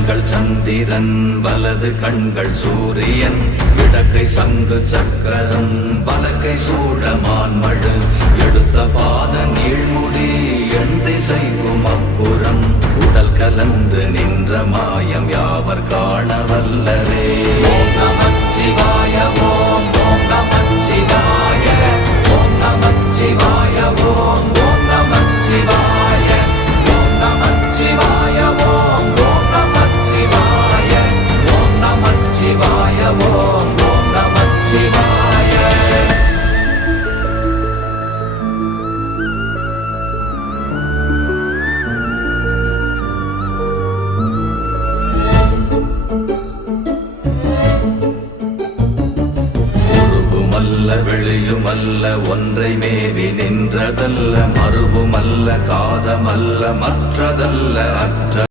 கண்கள் சந்திரன் வலது கண்கள் சூரியன் இடக்கை சங்கு சக்கரம் வலக்கை சூழமான்மழு எடுத்த பாத நீழ்முடி எண் திசைக்கும் அப்புறம் உடல் கலந்து நின்ற மாயம் யாவர் காண வல்லரே. ஓம் நமச்சிவாய ஓம் ஓம் நமச்சிவாய ஓம் நமச்சிவாய ஓம் ஓம் நமச்சிவாய ஓம் நமச்சிவாய ஓம் ஓம் நமச்சிவாய ஓம் நமச்சிவாய ஓம் ஓம் நமச்சிவாய. வெளியுமல்ல ஒன்றை மேவி நின்றதல்ல மறுவுமல்ல காதமல்ல மற்றதல்ல அற்ற